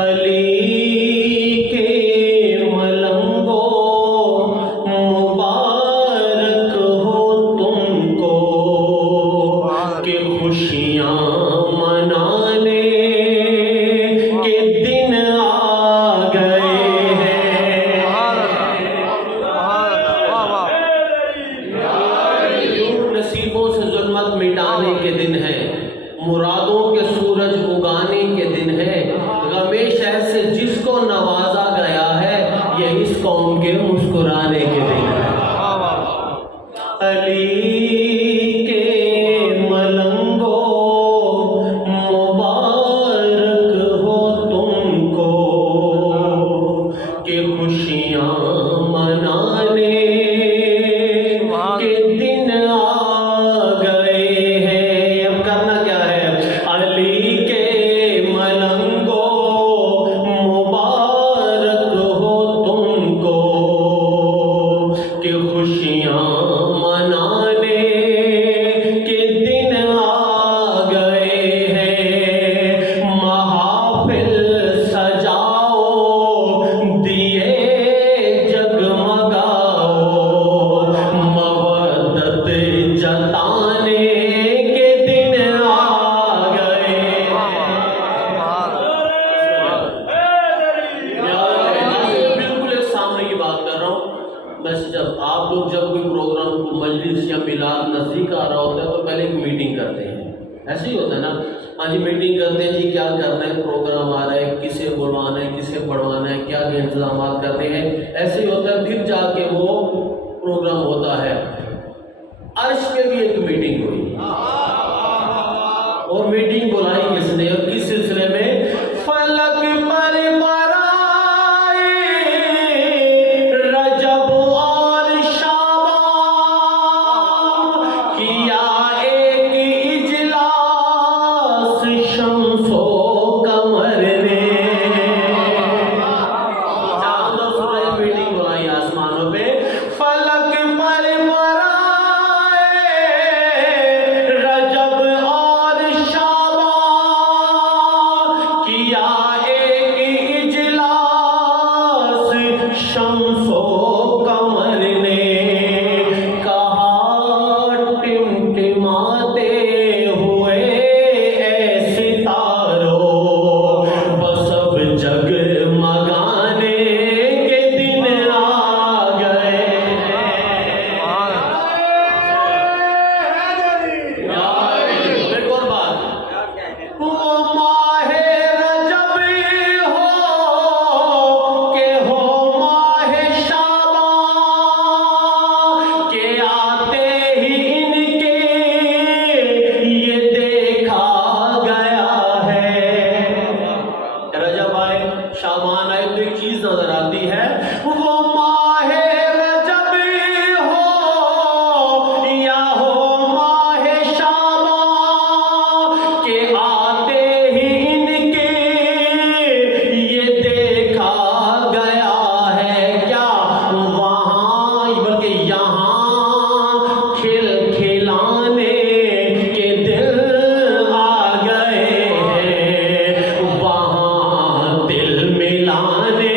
علی کے ملنگو مبارک ہو تم کو کہ خوشیاں منانے کے دن آ گئے ہیں۔ نصیبوں سے ظلمت مٹانے کے دن ہے، مرادوں کے سورج اگانے کے دن ہے، ہمیشہ سے جس کو نوازا گیا ہے یہ اس قوم کے مسکرانے کے دن ہے۔ علی کے ملنگو مبارک ہو تم کو کہ خوشیاں منانے کے دن آ گئے ہیں۔ اب کرنا کیا ہے؟ علی کے ملنگو مبارک ہو تم کو کہ خوشیاں منانے کے دن آ گئے ہیں۔ محافل سجاؤ، دیے جگمگاؤ، مودت جتانے کے دن آ گئے ہیں۔ بالکل ایک سامنے کی بات کر رہا ہوں۔ بس جب آپ لوگ جب کوئی پروگرام کو مجلس یا میلاد نزدیک آ رہا ہوتا ہے تو پہلے ایک میٹنگ کرتے ہیں، ایسے ہی ہوتا ہے نا؟ ہاں جی میٹنگ کرتے ہیں، جی کیا کرنا ہے، پروگرام آ رہا ہے، کسے بلوانا ہے، کسے پڑھوانا ہے، کیا کیا انتظامات کرنے ہیں، ایسے ہی ہوتا ہے۔ پھر جا کے وہ پروگرام ہوتا ہے۔ عرش پہ بھی ایک میٹنگ ہوئی، اور میٹنگ بلائی کس نے اور کس سلسلے میں؟ فلک پر برائے رجب اور شعبان، کیا ایک اجلاس شمس و قمر نے۔ چاند و سورج میٹنگ بلائی آسمانوں پہ۔ فلک پر برائے رجب اور شعبان، کیا ایک اجلاس شمس و قمر نے۔ کہا ٹمٹماتے ہوئے اے ستاروں، بس اب جگمگانے کے دن آ گئے ہیں۔ ایک اور بات، وہ ماہ رجب ہو کہ ہو ماہ شعبان، کہ آتے ہی ان کے یہ دیکھا گیا ہے۔ رجب آئے، شعبان آئے تو ایک چیز نظر آتی ہے، وہ ماہ رجب ہو یا ہو ماہ شعبان، کہ آتے ہی ان کے یہ دیکھا گیا ہے۔ کیا وہاں بلکہ یہاں کھل کھلانے کے دل آ گئے ہیں، وہاں دل ملانے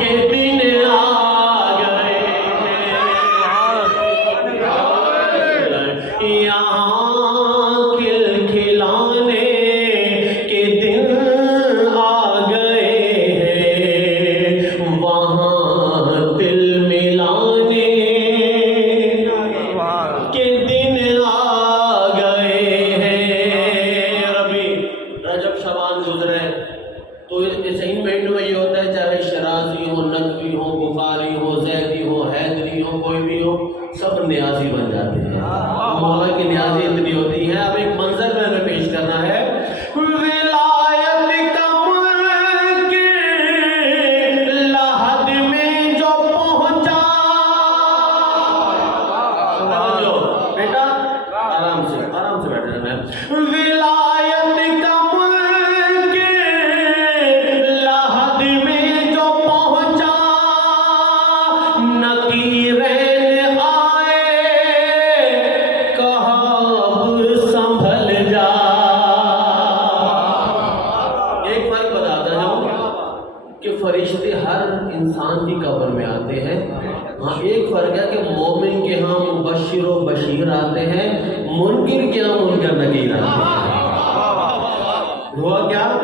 کے دن آ گئے ہیں۔ یہاں کھل کھلانے کے دن آ گئے ہیں، وہاں دل ملانے کے دن آ گئے ہیں۔ رجب شعبان گزرے تو اس ان مہینوں میں یہ ہوتا ہے، چاہے شرازی ہو، نقوی ہو، بخاری ہو، زیدی ہو، حیدری ہو، کوئی بھی ہو، سب نیازی بن جاتے ہیں۔ مولا کی نیازی اتنی ہوتی ہے۔ اب ایک منظر میں ہمیں پیش کرنا ہے۔ ولایت کا ملک لحد میں جو پہنچا، جو بیٹا آرام سے بیٹھنا ہے۔ ولایت کا ملک لحد میں جو پہنچا، نقیرین آئے کہا اب کہ فرشتے ہر انسان کی قبر میں آتے ہیں. ہاں ایک فرق ہے کہ مومن کے ہاں مبشر و بشیر آتے ہیں، منکر کے ہاں منکر نکیر آتے ہیں. ہوا کیا؟